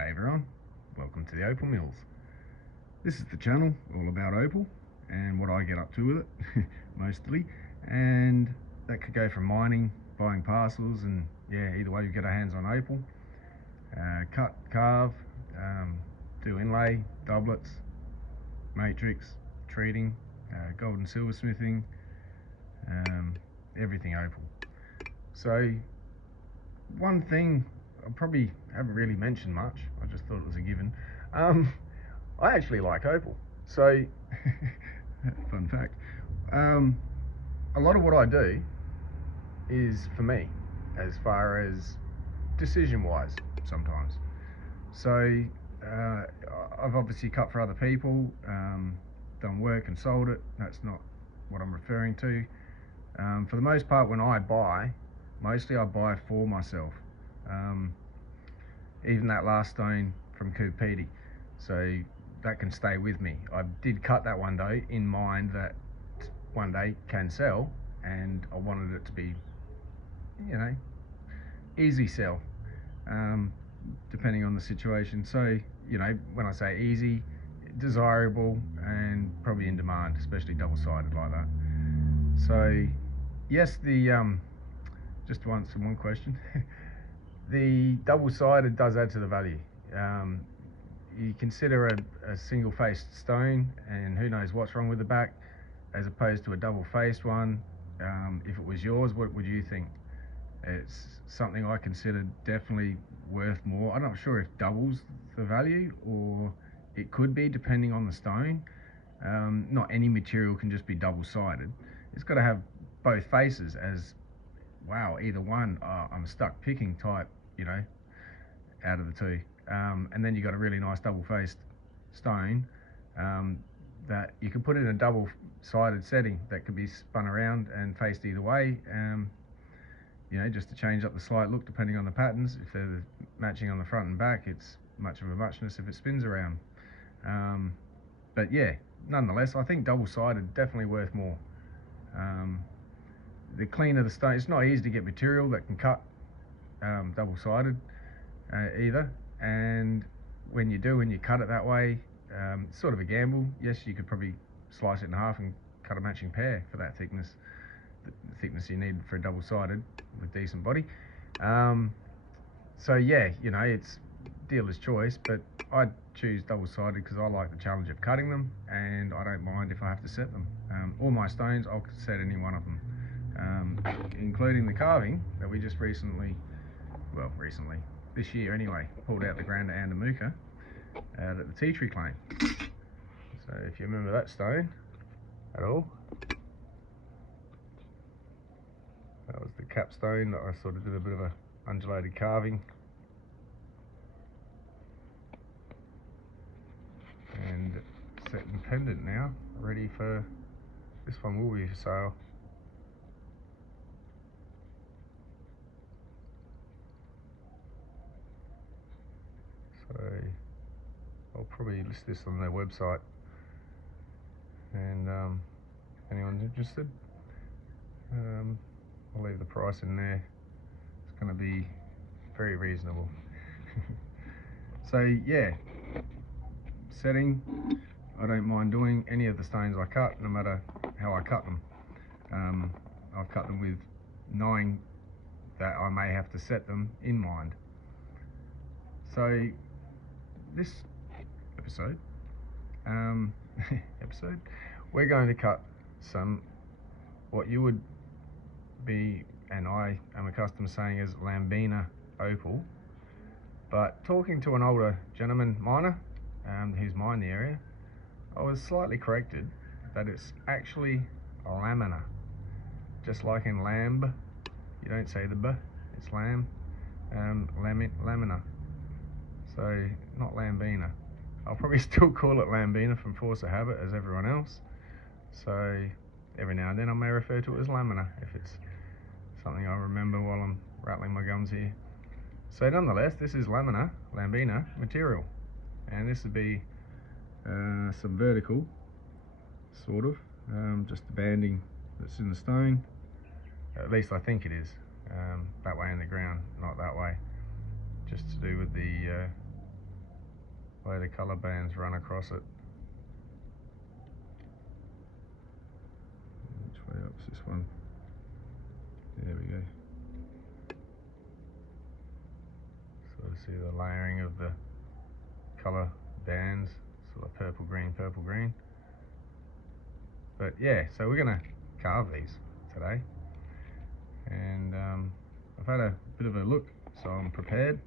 G'day everyone, welcome to the Opal Mills. This is the channel all about opal and what I get up to with it, mostly. And that could go from mining, buying parcels, and yeah, either way we get our hands on opal. Cut, carve, do inlay, doublets, matrix, treating, gold and silver smithing, everything opal. So one thing I probably haven't really mentioned much, I just thought it was a given. I actually like opal. So, fun fact, a lot of what I do is for me, as far as decision-wise sometimes. So, I've obviously cut for other people, done work and sold it. That's not what I'm referring to. For the most part, when I buy, mostly I buy for myself. Even that last stone from Kupiti, so that can stay with me. I did cut that one day in mind that one day can sell, and I wanted it to be, you know, easy sell, depending on the situation. So, you know, when I say easy, desirable and probably in demand, especially double-sided like that. So yes, just to answer one question, the double-sided does add to the value. You consider a single-faced stone, and who knows what's wrong with the back, as opposed to a double-faced one. If it was yours, what would you think? It's something I consider definitely worth more. I'm not sure if doubles the value, or it could be depending on the stone. Not any material can just be double-sided. It's got to have both faces, as wow, either one, I'm stuck picking type, you know, out of the two. And then you got a really nice double-faced stone that you can put in a double-sided setting that could be spun around and faced either way, you know, just to change up the slight look depending on the patterns. If they're matching on the front and back, it's much of a muchness if it spins around. But yeah, nonetheless, I think double-sided definitely worth more. The cleaner the stone, it's not easy to get material that can cut double-sided either, and when you cut it that way, it's sort of a gamble. Yes, you could probably slice it in half and cut a matching pair for that thickness, the thickness you need for a double-sided with decent body. So yeah, you know, it's dealer's choice, but I'd choose double-sided because I like the challenge of cutting them, and I don't mind if I have to set them. All my stones, I'll set any one of them, including the carving that we just recently, this year anyway, pulled out the Granda Andamuka out at the tea tree claim. So if you remember that stone at all, that was the capstone that I sort of did a bit of a undulated carving, and set and pendant now, ready for, this one will be for sale. So I'll probably list this on their website, and anyone's interested, I'll leave the price in there. It's going to be very reasonable. So yeah, setting, I don't mind doing any of the stones I cut, no matter how I cut them. I've cut them with knowing that I may have to set them in mind. So this episode, we're going to cut some, what you would be, and I am accustomed to saying, as Lambina opal. But talking to an older gentleman miner who's mined the area, I was slightly corrected that it's actually a lamina. Just like in lamb, you don't say the b, it's lamb, lamina. So not Lambina. I'll probably still call it Lambina from force of habit as everyone else. So every now and then I may refer to it as lamina if it's something I remember while I'm rattling my gums here. So nonetheless, this is Lambina material, and this would be some vertical, sort of, just the banding that's in the stone. At least I think it is, that way in the ground, not that way. Just to do with the way the colour bands run across it. Which way up's this one? There we go. Sort of see the layering of the colour bands, sort of purple green. But yeah, so we're gonna carve these today, and I've had a bit of a look, so I'm prepared.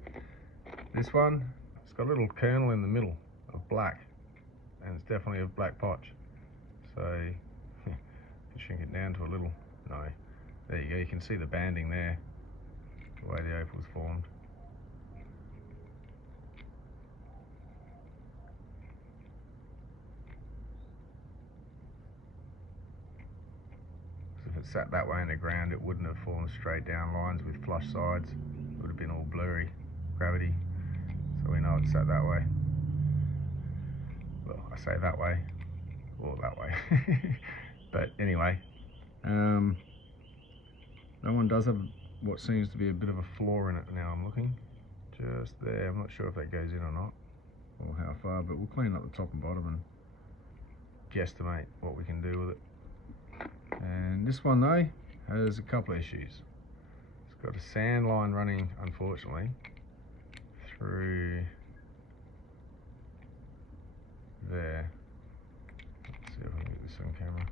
This one, it's got a little kernel in the middle of black, and it's definitely of black potch. So shrink it down to a little, no, there you go, you can see the banding there, the way the opal's formed. If it sat that way in the ground, it wouldn't have formed straight down lines with flush sides. It would have been all blurry, gravity. So we know it sat that way. Well, I say that way, or that way. But anyway, that one does have what seems to be a bit of a flaw in it now. I'm looking just there. I'm not sure if that goes in or not, or how far, but we'll clean up the top and bottom and guesstimate what we can do with it. And this one though has a couple of issues. It's got a sand line running, unfortunately, through there. Let's see if I can get this on camera.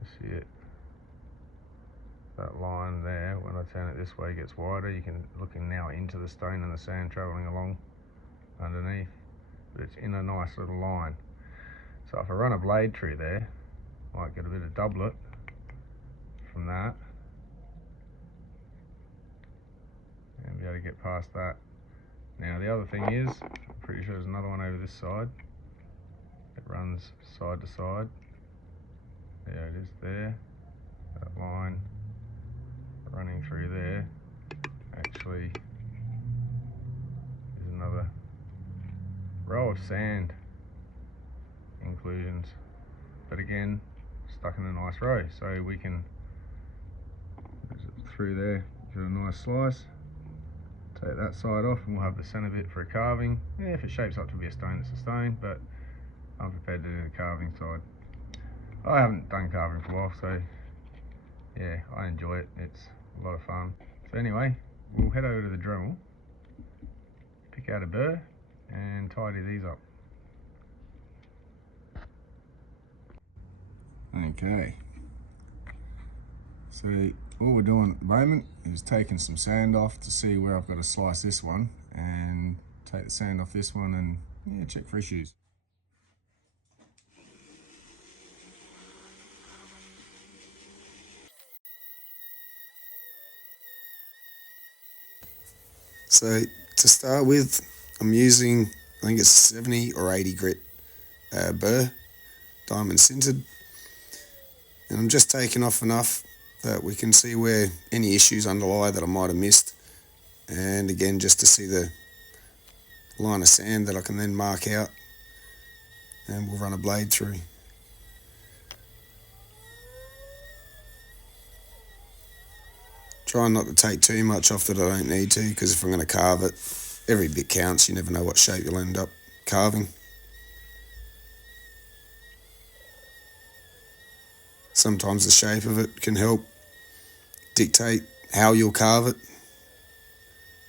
You see it? That line there, when I turn it this way, gets wider. You can looking now into the stone and the sand travelling along underneath, but it's in a nice little line. So if I run a blade through there, I might get a bit of doublet from that and be able to get past that. Now the other thing is, I'm pretty sure there's another one over this side. It runs side to side. There it is there. That line running through there actually is another row of sand inclusions, but again stuck in a nice row, so we can through there, get a nice slice, take that side off, and we'll have the centre bit for a carving. Yeah, if it shapes up to be a stone, it's a stone, but I'm prepared to do the carving side. I haven't done carving for a while, so yeah, I enjoy it. It's a lot of fun. So anyway, we'll head over to the Dremel, pick out a burr and tidy these up. Okay, so all we're doing at the moment is taking some sand off to see where I've got to slice this one, and take the sand off this one and yeah, check for issues. So to start with, I'm using, I think it's 70 or 80 grit burr, diamond sintered, and I'm just taking off enough that we can see where any issues underlie that I might have missed, and again just to see the line of sand that I can then mark out, and we'll run a blade through. Trying not to take too much off that I don't need to, because if I'm going to carve it, every bit counts. You never know what shape you'll end up carving. Sometimes the shape of it can help dictate how you'll carve it.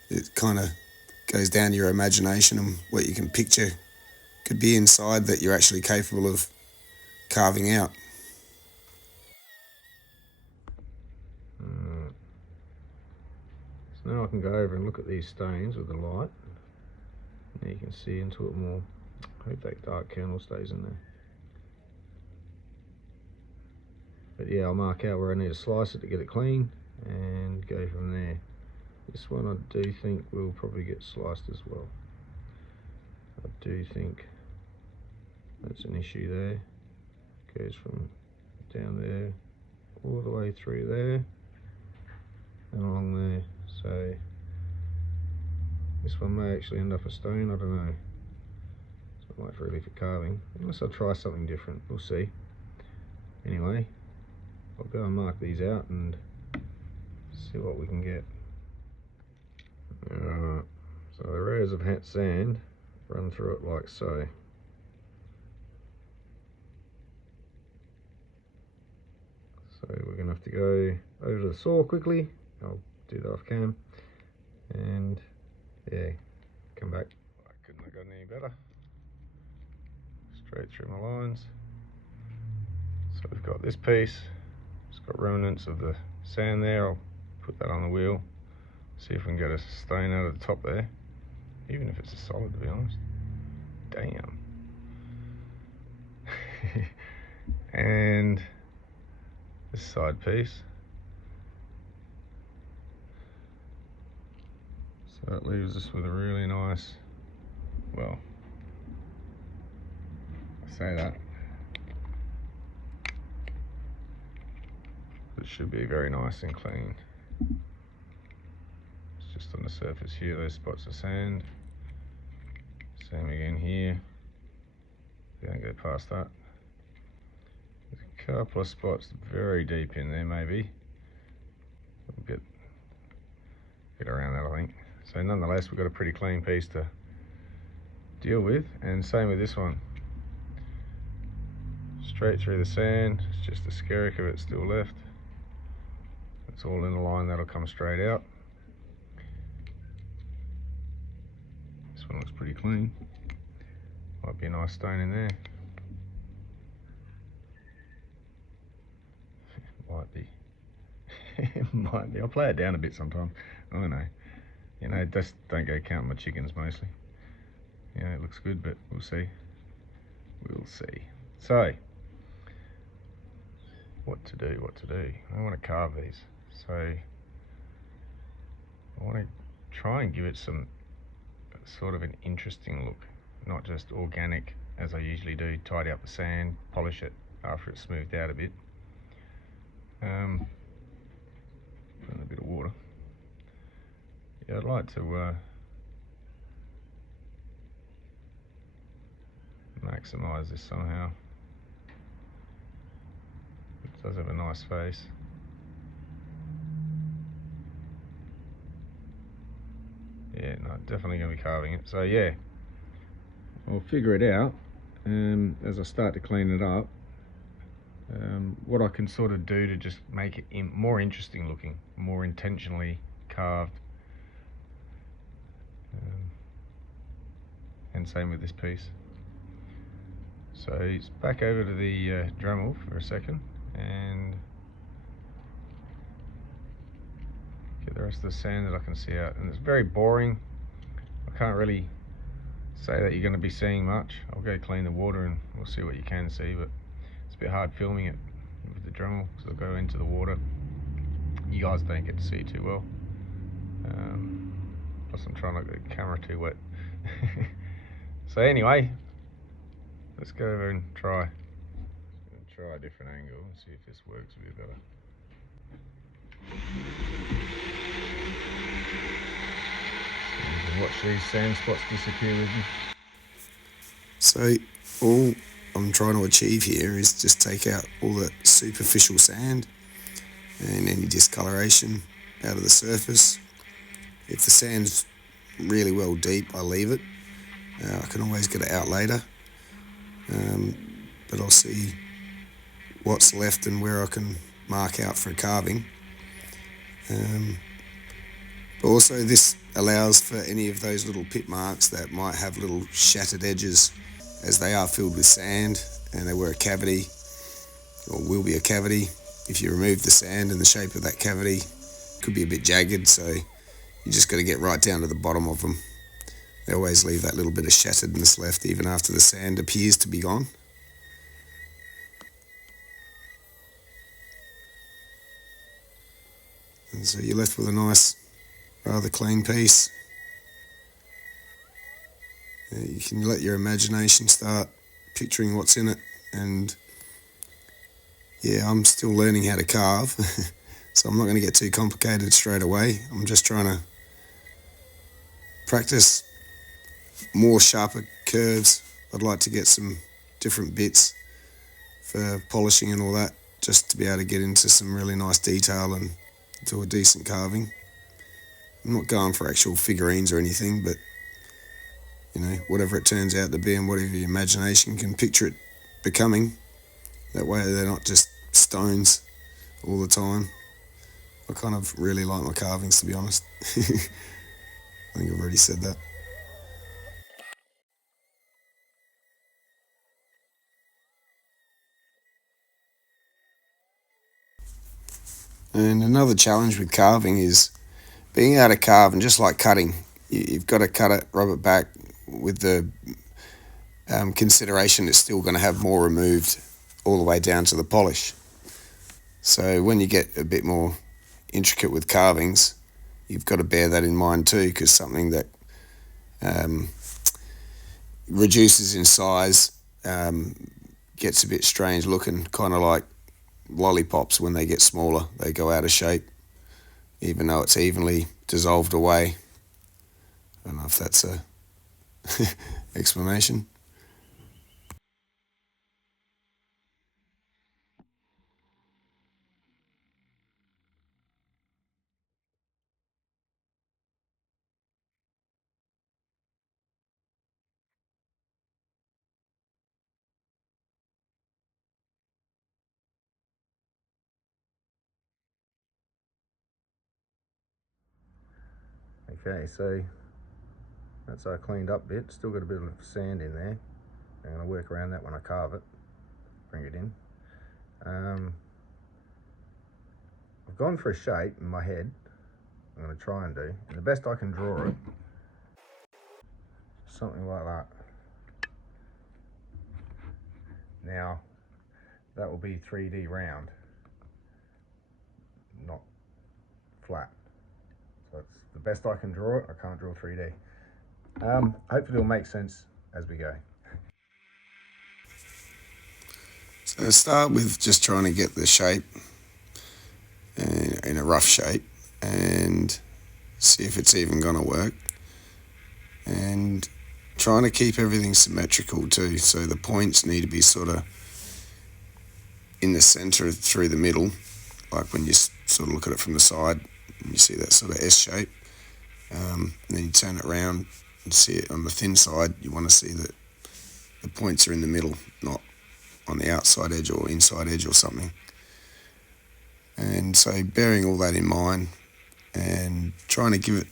It kind of goes down to your imagination and what you can picture could be inside that you're actually capable of carving out. So now I can go over and look at these stones with the light. Now you can see into it more. I hope that dark kernel stays in there. But yeah, I'll mark out where I need to slice it to get it clean and go from there. This one I do think will probably get sliced as well. I do think that's an issue there. Goes from down there all the way through there and along there. So this one may actually end up a stone, I don't know. It's not much really for carving, unless I try something different, we'll see. Anyway, I'll go and mark these out and see what we can get. Alright, so the layers of sand run through it like so. So we're going to have to go over to the saw quickly. I'll do that off cam. And yeah, come back. I couldn't have gotten any better. Straight through my lines. So we've got this piece. It's got remnants of the sand there. I'll put that on the wheel. See if we can get a stain out of the top there. Even if it's a solid, to be honest. Damn. And this side piece. So that leaves us with a really nice, well, I say that, it should be very nice and clean. It's just on the surface here, those spots of sand. Same again here. Don't go past that. There's a couple of spots very deep in there, maybe. We'll get around that, I think. So nonetheless, we've got a pretty clean piece to deal with, and same with this one. Straight through the sand, it's just the skerrick of it still left. It's all in a line, that'll come straight out. This one looks pretty clean. Might be a nice stone in there. Might be. Might be. I'll play it down a bit sometimes. I don't know. You know, just don't go counting my chickens mostly. You know, it looks good, but we'll see. We'll see. So, what to do? I want to carve these. So, I want to try and give it some sort of an interesting look. Not just organic, as I usually do. Tidy up the sand, polish it after it's smoothed out a bit. Put in a bit of water. Yeah, I'd like to maximise this somehow. It does have a nice face. Yeah, no, definitely going to be carving it. So yeah, I'll figure it out as I start to clean it up. What I can sort of do to just make it more interesting looking, more intentionally carved. And same with this piece. So it's back over to the Dremel for a second and get the rest of the sand that I can see out. And it's very boring. I can't really say that you're going to be seeing much. I'll go clean the water and we'll see what you can see, but it's a bit hard filming it with the Dremel because I'll go into the water. You guys don't get to see too well. Plus I'm trying not to get the camera too wet. So anyway, let's go over and try. Try a different angle and see if this works a bit better. So you can watch these sand spots disappear with you. So all I'm trying to achieve here is just take out all the superficial sand and any discoloration out of the surface. If the sand's really well deep, I leave it. I can always get it out later, but I'll see what's left and where I can mark out for carving. But also this allows for any of those little pit marks that might have little shattered edges, as they are filled with sand and they were a cavity, or will be a cavity. If you remove the sand and the shape of that cavity could be a bit jagged, so you just got to get right down to the bottom of them. They always leave that little bit of shatteredness left even after the sand appears to be gone. And so you're left with a nice, rather clean piece. You can let your imagination start picturing what's in it. And yeah, I'm still learning how to carve, so I'm not going to get too complicated straight away. I'm just trying to practice more sharper curves. I'd like to get some different bits for polishing and all that, just to be able to get into some really nice detail and do a decent carving. I'm not going for actual figurines or anything, but whatever it turns out to be and whatever your imagination can picture it becoming. That way they're not just stones all the time. I kind of really like my carvings, to be honest. I think I've already said that. And another challenge with carving is being able to carve, and just like cutting, you've got to cut it, rub it back with the consideration it's still going to have more removed all the way down to the polish. So when you get a bit more intricate with carvings, you've got to bear that in mind too, because something that reduces in size gets a bit strange looking, kind of like lollipops when they get smaller. They go out of shape, even though it's evenly dissolved away. I don't know if that's a explanation. Okay, so that's our cleaned up bit. Still got a bit of sand in there. I'm going to work around that when I carve it, bring it in. I've gone for a shape in my head. I'm going to try and do, and the best I can draw it, something like that. Now, that will be 3D round, not flat. So it's the best I can draw it. I can't draw 3D. Hopefully it'll make sense as we go. So start with just trying to get the shape in a rough shape and see if it's even going to work. And trying to keep everything symmetrical too. So the points need to be sort of in the center through the middle, like when you sort of look at it from the side and you see that sort of S shape. And then you turn it around and see it on the thin side. You want to see that the points are in the middle, not on the outside edge or inside edge or something. And so bearing all that in mind and trying to give it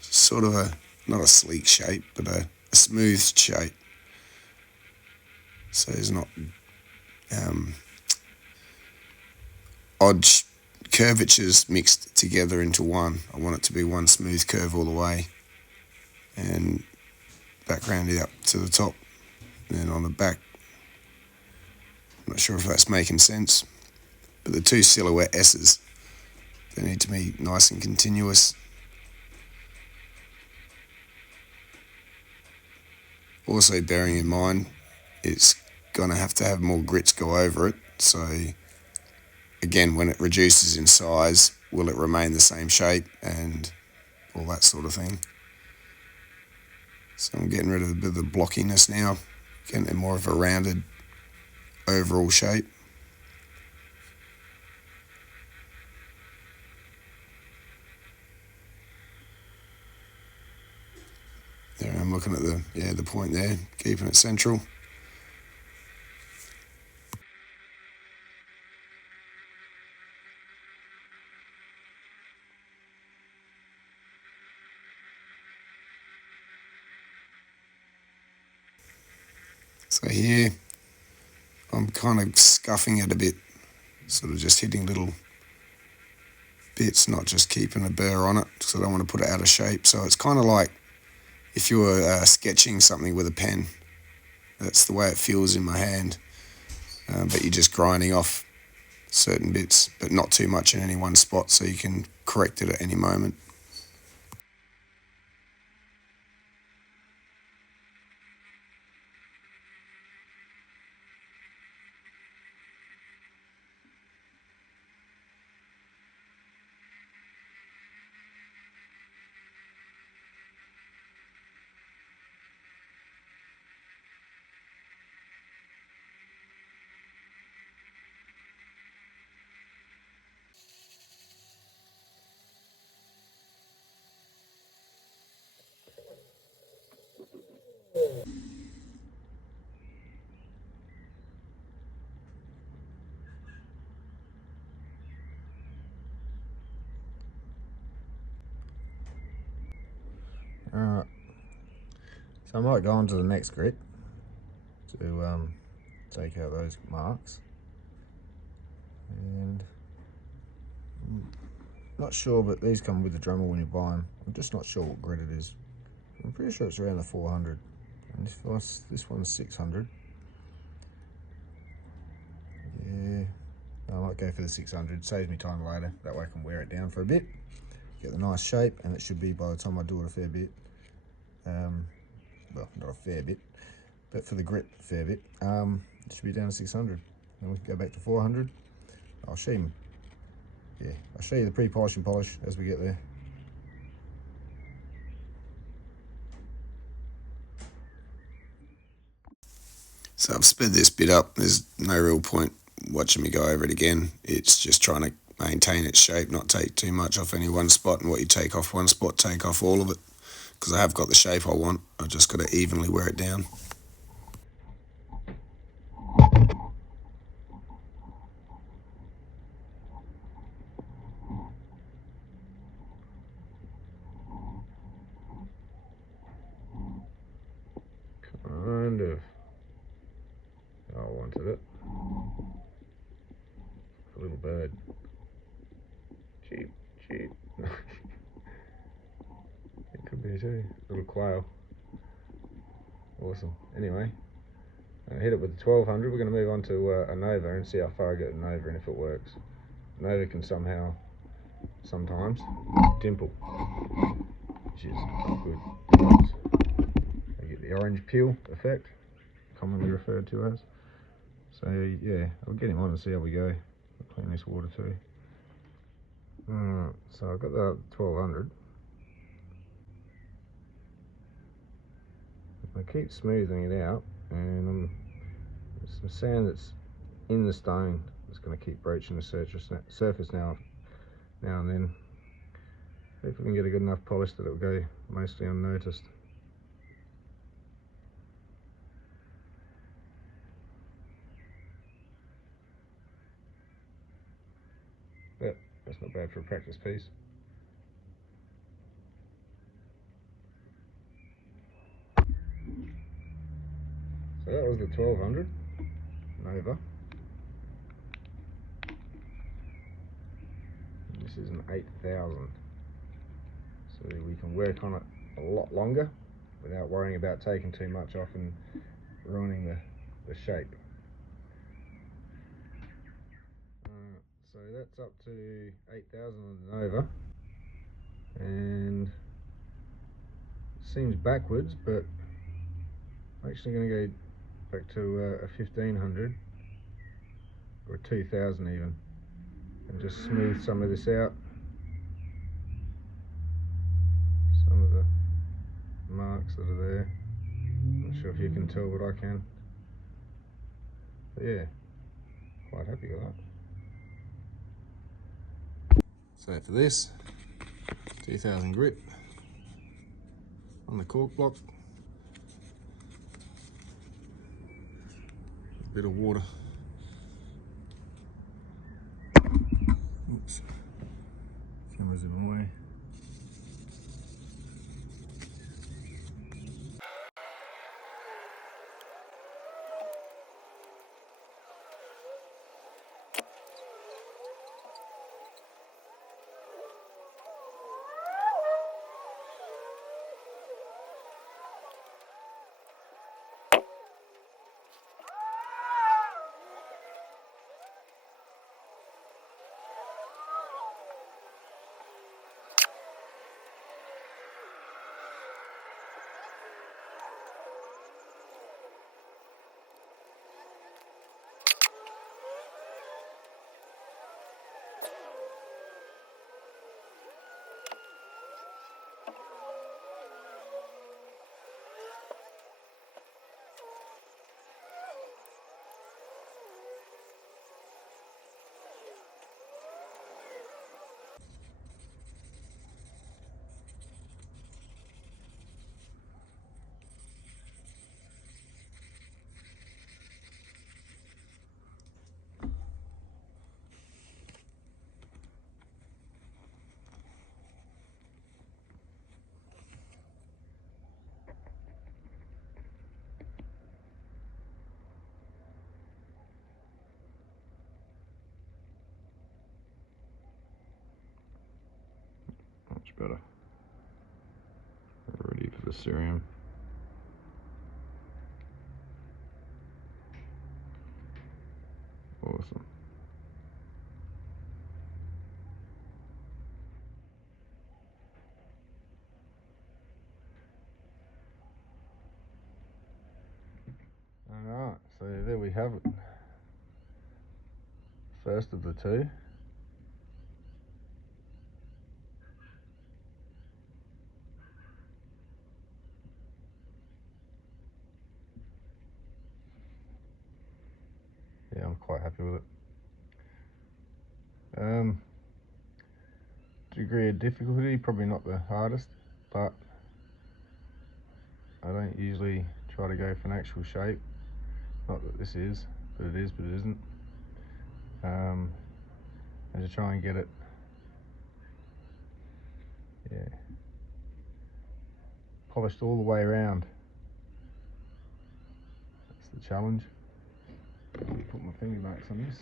sort of not a sleek shape, but a smooth shape. So there's not odd curvatures mixed together into one. I want it to be one smooth curve all the way and background it up to the top. And then on the back, I'm not sure if that's making sense, but the two silhouette S's, they need to be nice and continuous. Also bearing in mind, it's going to have more grits go over it. So again, when it reduces in size, will it remain the same shape and all that sort of thing. So I'm getting rid of a bit of the blockiness now, getting more of a rounded overall shape. There I'm looking at the point there, keeping it central. So here, I'm kind of scuffing it a bit, sort of just hitting little bits, not just keeping a burr on it, because I don't want to put it out of shape. So it's kind of like if you were sketching something with a pen. That's the way it feels in my hand, but you're just grinding off certain bits, but not too much in any one spot, so you can correct it at any moment. So I might go on to the next grit to take out those marks. And I'm not sure, but these come with the Dremel when you buy them. I'm just not sure what grit it is. I'm pretty sure it's around the 400. And this one's 600. Yeah, I might go for the 600. Saves me time later. That way I can wear it down for a bit, get the nice shape, and it should be, by the time I do it, a fair bit. Well, not a fair bit, but for the grit, a fair bit. It should be down to 600. And we can go back to 400. I'll show you. Yeah, I'll show you the pre-polish and polish as we get there. So I've sped this bit up. There's no real point watching me go over it again. It's just trying to maintain its shape, not take too much off any one spot, and what you take off one spot, take off all of it. Because I have got the shape I want. I've just got to evenly wear it down. Kind of. I wanted it. A little bird. Cheap, cheap. It could be too. Little quail. Awesome. Anyway, I hit it with the 1200. We're going to move on to a Nova and see how far I get a Nova and if it works. Nova can sometimes, dimple, which is good. You get the orange peel effect, commonly referred to as. So yeah, I'll get him on and see how we go. I'll clean this water too. Alright, so I've got the 1200. I keep smoothing it out, and there's some sand that's in the stone that's going to keep broaching the surface now and then. See if we can get a good enough polish that it'll go mostly unnoticed. But that's not bad for a practice piece. So that was the 1200 Nova. This is an 8000. So we can work on it a lot longer without worrying about taking too much off and ruining the shape. So that's up to 8000 on the Nova, and it seems backwards, but I'm actually going to go back to a 1500 or a 2000 even, and just smooth some of this out. Some of the marks that are there. Not sure if you can tell, but I can. But yeah, quite happy with that. So for this, 2000 grit on the cork block. A bit of water. Oops. Camera's in the way. better. Ready for the cerium. Awesome. Alright, so there we have it. First of the two. Yeah, I'm quite happy with it. Degree of difficulty, probably not the hardest, but I don't usually try to go for an actual shape. Not that this is, but it is, but it isn't. I just try and get it, yeah, polished all the way around. That's the challenge. Let me put my finger marks on this.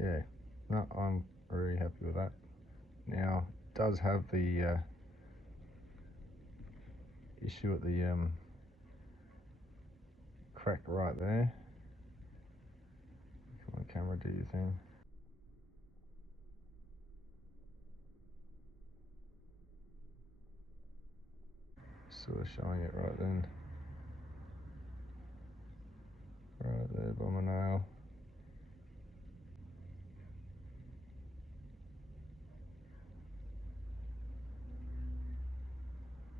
Yeah, no, I'm really happy with that. Now, it does have the issue at the crack right there. Come on, camera, do your thing. Sort of showing it right then. Right there by my nail.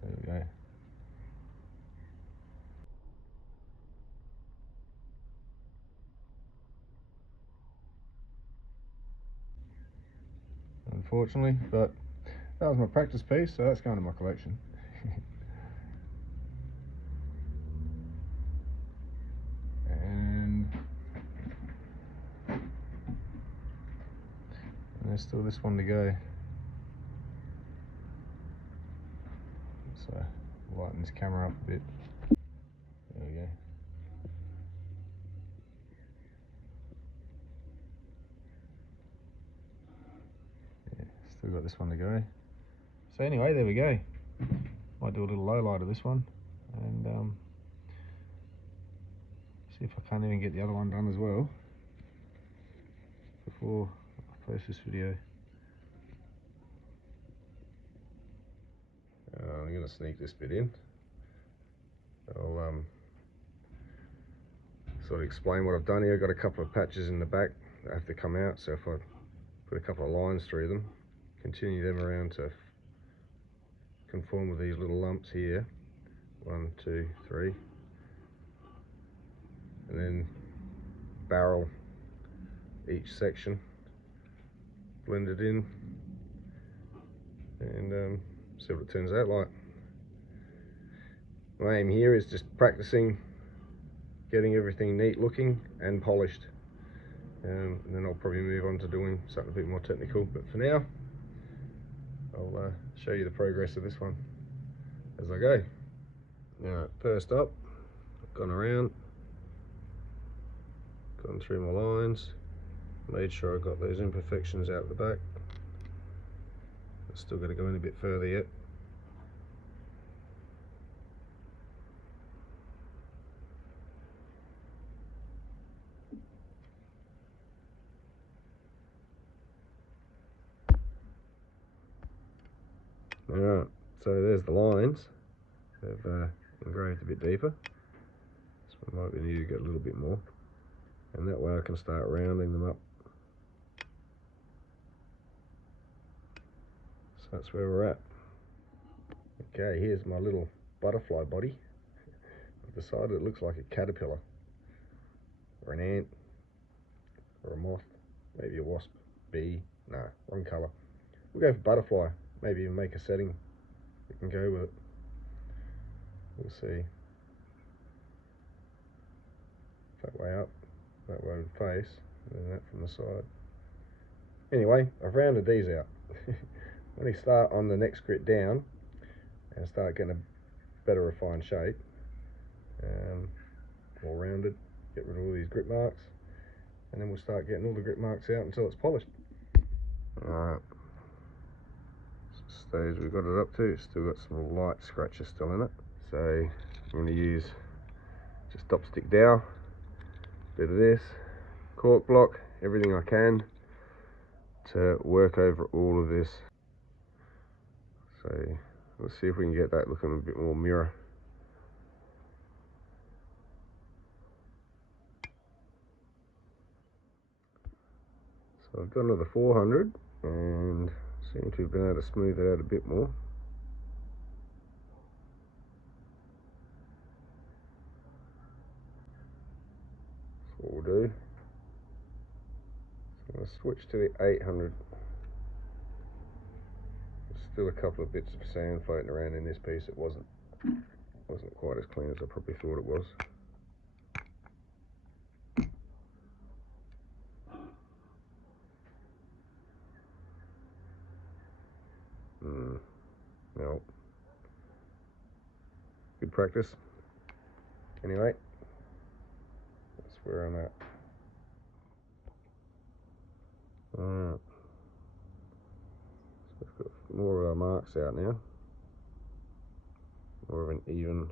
There we go. Unfortunately, but that was my practice piece, so that's going to my collection. and there's still this one to go. So lighten this camera up a bit. There we go. Yeah, still got this one to go. So anyway, there we go. Might do a little low light of this one, and see if I can't even get the other one done as well before I post this video. I'm going to sneak this bit in. I'll sort of explain what I've done here. I've got a couple of patches in the back that have to come out, so if I put a couple of lines through them, continue them around to conform with these little lumps here, 1, 2, 3, and then barrel each section, blend it in, and see what it turns out like. My aim here is just practicing getting everything neat looking and polished, and then I'll probably move on to doing something a bit more technical, but for now I'll show you the progress of this one as I go. Now, first up, I've gone around, gone through my lines, made sure I got those imperfections out the back. I've still got to go in a bit further yet. Alright, so there's the lines. They've engraved a bit deeper. This one might be need to get a little bit more, and that way I can start rounding them up. So that's where we're at. Okay, here's my little butterfly body. I've decided it looks like a caterpillar, or an ant, or a moth, maybe a wasp, bee. No, wrong colour. We'll go for butterfly. Maybe even make a setting we can go with it. We'll see. That way up, that way face, and then that from the side. Anyway, I've rounded these out. When you start on the next grit down and start getting a better refined shape, all rounded, get rid of all these grip marks, and then we'll start getting all the grip marks out until it's polished. Alright, stage we've got it up to, it's still got some light scratches still in it, so I'm going to use just dopstick dowel, bit of this, cork block, everything I can to work over all of this. So let's see if we can get that looking a bit more mirror. So I've done another 400 and seem to have been able to smooth it out a bit more. That's what we'll do. So I'm going to switch to the 800. There's still a couple of bits of sand floating around in this piece. It wasn't quite as clean as I probably thought it was. No. Good practice. Anyway, that's where I'm at. Alright. So we've got more of our marks out now. More of an even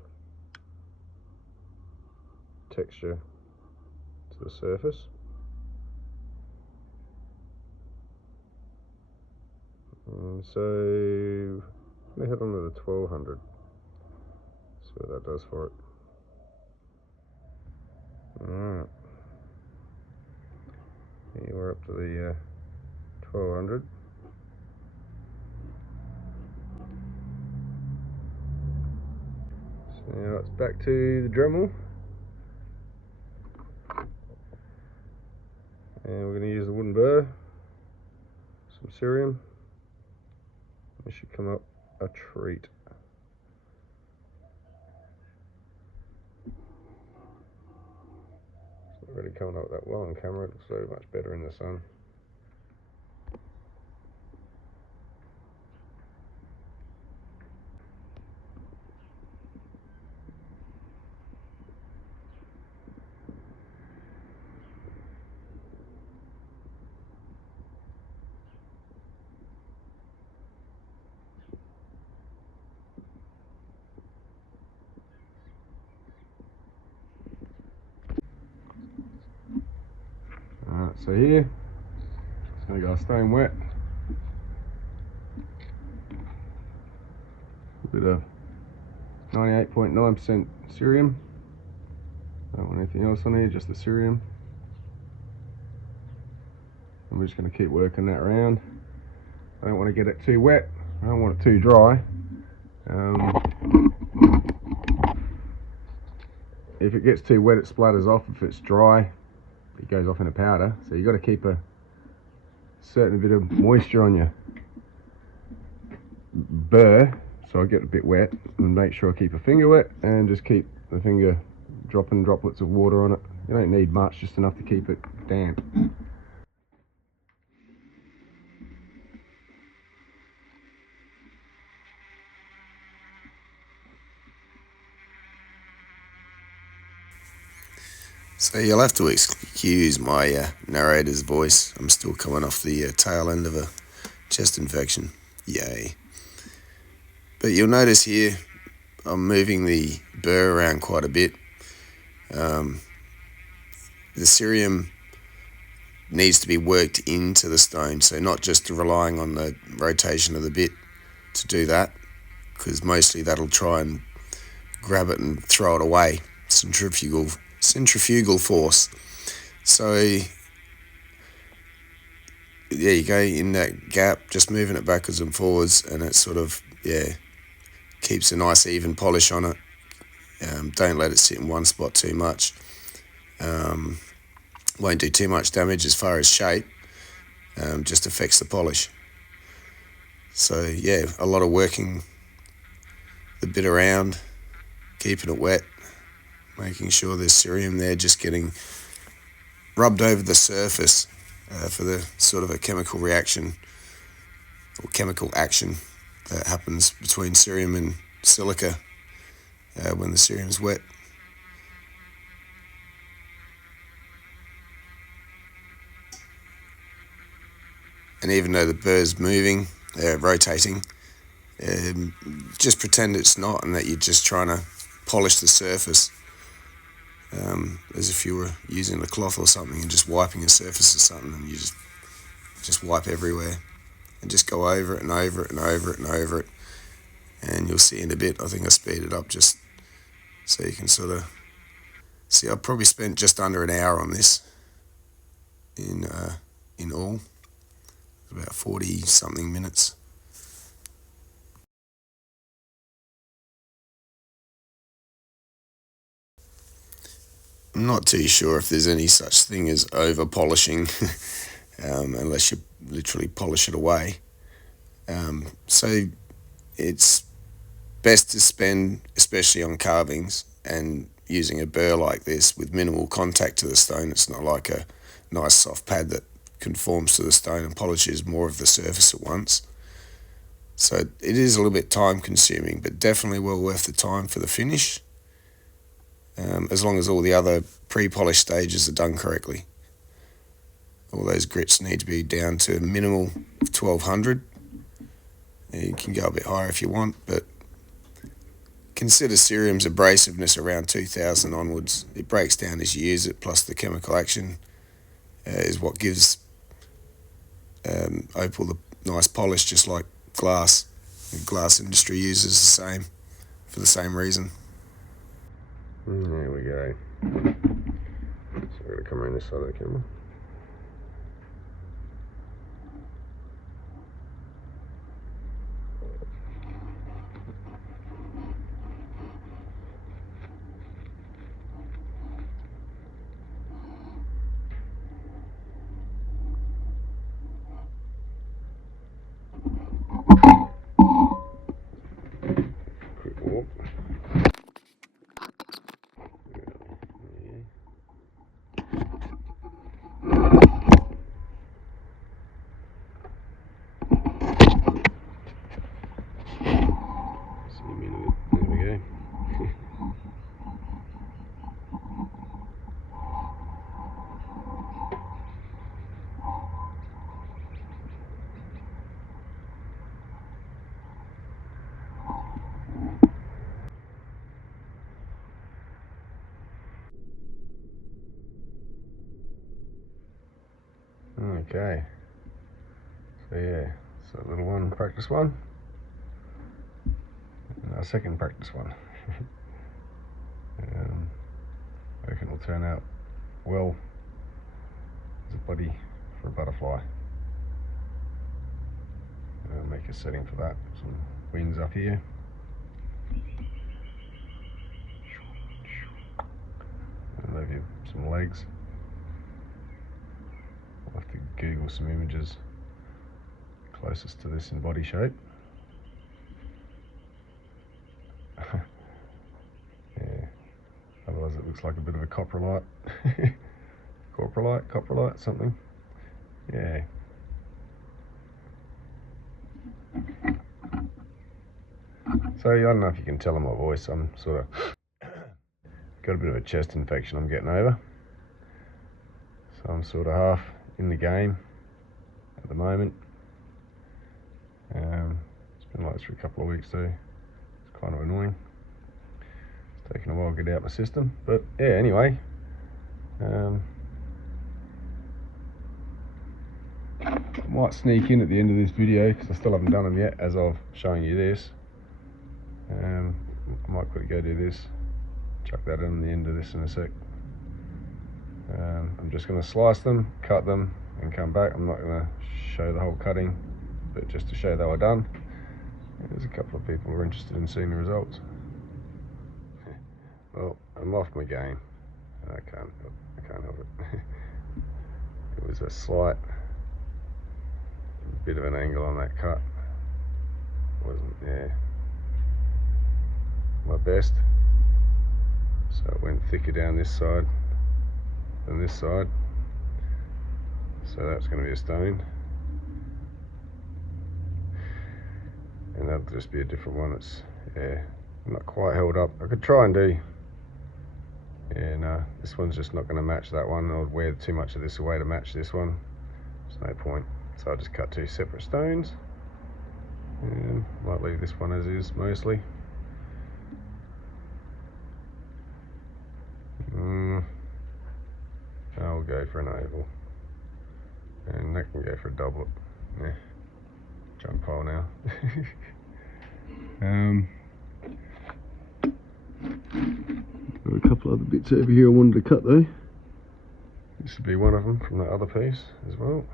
texture to the surface. And so let me head on to the 1200. See what that does for it. Alright. Here we're up to the 1200. So now it's back to the Dremel. And we're going to use the wooden burr, some cerium. This should come up a treat. It's not really coming up that well on camera, it looks so much better in the sun. Alright, so here, it's going to go stone wet. A bit of 98.9% cerium. Don't want anything else on here, just the cerium. And we're just going to keep working that around. I don't want to get it too wet, I don't want it too dry. If it gets too wet, it splatters off. If it's dry, it goes off in a powder. So you've got to keep a certain bit of moisture on your burr, so I get a bit wet, and make sure I keep a finger wet and just keep the finger dropping droplets of water on it. You don't need much, just enough to keep it damp. So you'll have to excuse my narrator's voice. I'm still coming off the tail end of a chest infection. Yay. But you'll notice here I'm moving the burr around quite a bit. The cerium needs to be worked into the stone, so not just relying on the rotation of the bit to do that, because mostly that'll try and grab it and throw it away. Centrifugal force. So there you go, in that gap, just moving it backwards and forwards, and it sort of, keeps a nice even polish on it. Don't let it sit in one spot too much. Won't do too much damage as far as shape, just affects the polish. So yeah, a lot of working the bit around, keeping it wet, making sure there's cerium there just getting rubbed over the surface for the sort of a chemical reaction or chemical action that happens between cerium and silica when the cerium's wet. And even though the burr's moving, rotating, just pretend it's not, and that you're just trying to polish the surface, as if you were using a cloth or something and just wiping a surface or something, and you just wipe everywhere and just go over it and over it and over it and over it. And you'll see in a bit, I think I speed it up just so you can sort of see. I probably spent just under an hour on this in all, about 40 something minutes. I'm not too sure if there's any such thing as over polishing, unless you literally polish it away. So it's best to spend, especially on carvings and using a burr like this with minimal contact to the stone. It's not like a nice soft pad that conforms to the stone and polishes more of the surface at once. So it is a little bit time consuming, but definitely well worth the time for the finish, as long as all the other pre-polish stages are done correctly. All those grits need to be down to a minimal of 1200. You can go a bit higher if you want, but consider cerium's abrasiveness around 2000 onwards. It breaks down as you use it, plus the chemical action is what gives opal the nice polish, just like glass. The glass industry uses the same, for the same reason. There we go. So we're going to come around this side of the camera. Quick walk. Okay, so yeah, so little one, practice one, and our second practice one. I reckon it'll turn out well as a body for a butterfly. Make a setting for that, some wings up here. And maybe some legs. I'll have to Google some images closest to this in body shape. Yeah, otherwise it looks like a bit of a coprolite. coprolite, something. Yeah. So I don't know if you can tell in my voice, I'm sort of got a bit of a chest infection I'm getting over. So I'm sort of half in the game at the moment. It's been like this for a couple of weeks too. It's kind of annoying. It's taken a while to get out my system, but yeah, anyway. I might sneak in at the end of this video because I still haven't done them yet as of showing you this. I might quickly go do this, chuck that in the end of this in a sec. I'm just going to slice them, cut them and come back. I'm not going to show the whole cutting, but just to show they were done. There's a couple of people who are interested in seeing the results. Well, I'm off my game. I can't help it. It was a slight bit of an angle on that cut. Wasn't my best. So it went thicker down this side than this side. So that's going to be a stone. And that'll just be a different one. It's not quite held up. I could try and do. No, this one's just not going to match that one. I would wear too much of this away to match this one. There's no point. So I just cut 2 separate stones, and might leave this one as is mostly. I'll go for an oval, and that can go for a doublet. Yeah, jump pole now. Got a couple other bits over here I wanted to cut though. This would be one of them from that other piece as well.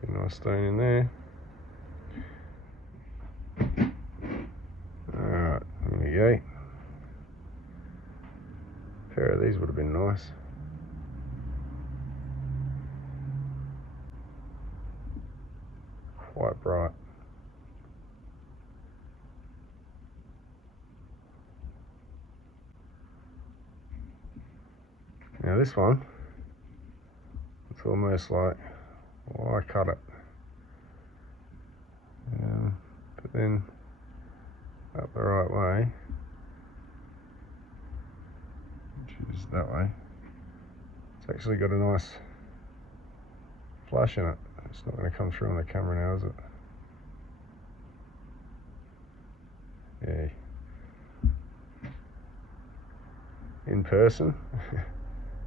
Get a nice stone in there. Alright, there we go. A pair of these would have been nice. Quite bright. Now this one, it's almost like, well, I cut it. But then up the right way, which is that way, it's actually got a nice flash in it. It's not going to come through on the camera now, is it? Yeah. In person,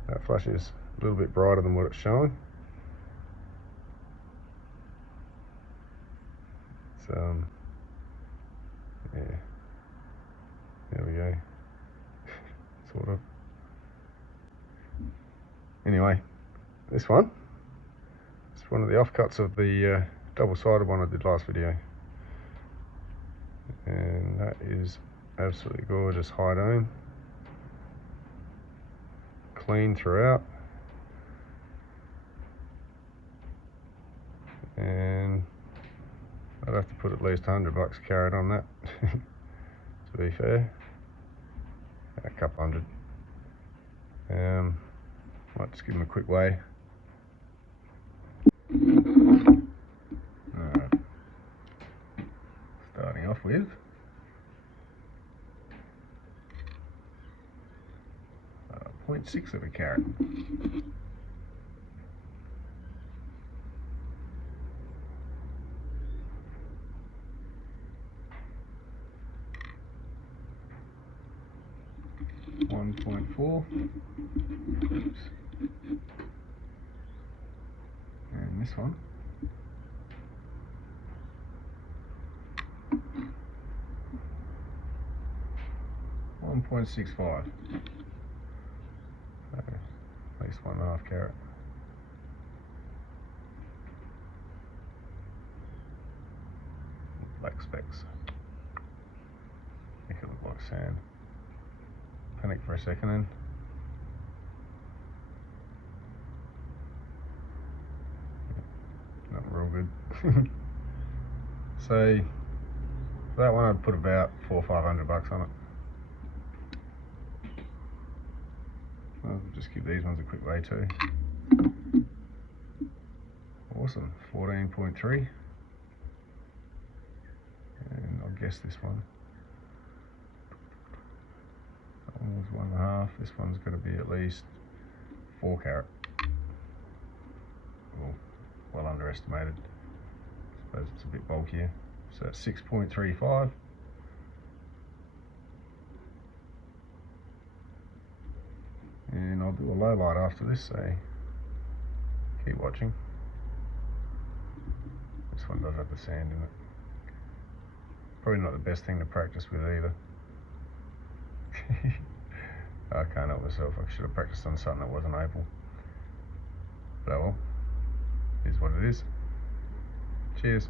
that flash is a little bit brighter than what it's showing. So, yeah, there we go. Sort of. Anyway, this one, it's one of the offcuts of the double-sided one I did last video, and that is absolutely gorgeous high dome, clean throughout, and I'd have to put at least $100 carat on that to be fair. A couple hundred. Might just give them a quick weigh. Alright. Starting off with 0.6 of a carat. .4. Oops. And this one, .65. So at least 1.5 carat. Black specks. Make it look like sand. Panic for a second then. Not real good. So for that one I'd put about $400 or $500 on it. I'll just give these ones a quick weigh too. Awesome, 14.3. And I'll guess this one. That one was 1.5. This one's got to be at least 4 carat. Well underestimated. I suppose it's a bit bulkier. So it's 6.35. And I'll do a low light after this, so keep watching. This one does have the sand in it. Probably not the best thing to practice with either. I can't help myself. I should have practiced on something that wasn't Opal. But oh well, it is what it is. Cheers.